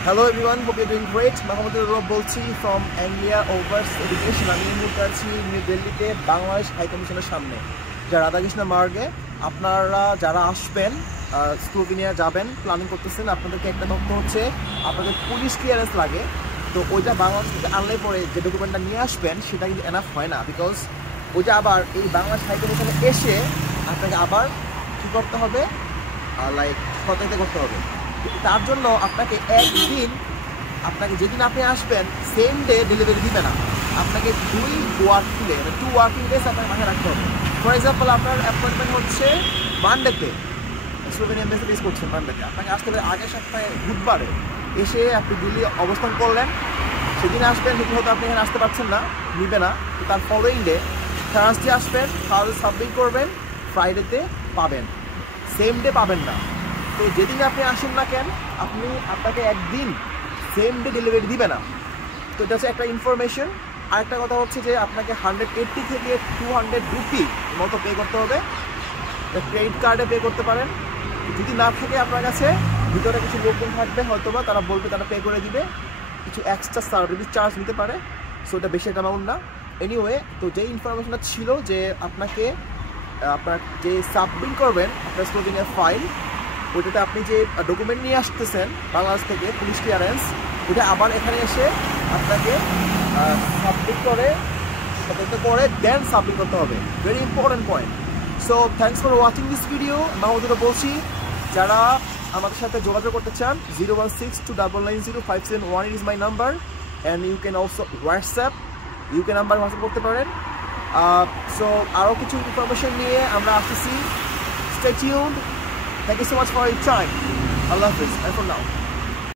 Hello everyone, hope you're doing great. Mohammed Rob bolchi from Anglia Overs Education. আমি এই মুহূর্তে আছি new দিল্লিতে বাংলাদেশ হাই কমিশনের সামনে, যা রাধাকৃষ্ণ মার্গে। আপনারা যারা আসবেন, স্লোভেনিয়া যাবেন, প্ল্যানিং করতেছেন, আপনাদেরকে একটা তথ্য হচ্ছে আপনাদের পুলিশ ক্লিয়ারেন্স লাগে। তো ওইটা বাংলাদেশ থেকে আনলে পরে যে ডকুমেন্টটা নিয়ে আসবেন সেটা কিন্তু এনাফ হয় না, বিকজ ওইটা আবার এই বাংলাদেশ হাই কমিশনে এসে আপনাকে আবার কী করতে হবে, লাইক সতর্কতা করতে হবে। তার জন্য আপনাকে একদিন, আপনাকে যেদিন আপনি আসবেন সেম ডে ডেলিভারি দিবে না, আপনাকে 2 ওয়ার্কিং ডেজ আপনাকে মাথায় রাখতে হবে। ফর এক্সাম্পল, আপনার অ্যাপয়েন্টমেন্ট হচ্ছে মানডেতে, স্লোভেনিয়া মেসে বেস করছেন মানডেতে, আপনাকে আসতে হবে আগের সপ্তাহে বুধবারে। এসে আপনি দিল্লি অবস্থান করলেন, সেদিন আসবেন, সেদিন হয়তো আপনি এখানে আসতে পারছেন না, নিবে না। তো তার ফলোয়িং ডে থার্সডে আসবেন, তাহলে সাবমিট করবেন, ফ্রাইডেতে পাবেন, সেম ডে পাবেন না। তো যেদিন আপনি আসেন না কেন, আপনাকে একদিন সেম ডে ডেলিভারি দিবে না। তো এটা হচ্ছে একটা ইনফরমেশন। আরেকটা কথা হচ্ছে যে আপনাকে 180 থেকে 200 রুপি মতো পে করতে হবে, ক্রেডিট কার্ডে পে করতে পারেন। যদি না থাকে আপনার কাছে, ভিতরে কিছু লোকজন থাকবে হয়তোবা, তারা বলবে, তারা পে করে দিবে, কিছু এক্সট্রা সার্ভিস চার্জ নিতে পারে। সো এটা বেশি একটা অ্যামাউন্ট না। এনিওয়ে, তো যেই ইনফরমেশনটা ছিল যে আপনাকে আপনার যে সাবমিট করবেন আপনার স্লোভেনিয়ার ফাইল, ওইটাতে আপনি যে ডকুমেন্ট নিয়ে আসতেছেন বাংলাদেশ থেকে, পুলিশ ক্লিয়ারেন্স, ওটা আবার এখানে এসে আপনাকে সাবমিট করে সতর্ক করে দেন সাবমিট করতে হবে। Very important point. So thanks for watching this video. Mahmudur বলছি, যারা আমাদের সাথে যোগাযোগ করতে চান 01629905718 is my number, and you can also WhatsApp, UK number WhatsApp করতে পারেন। সো আরও কিছু ইনফরমেশন নিয়ে আমরা আসতেছি। Stay tuned. Thank you so much for your time. Allah Hafiz. And for now.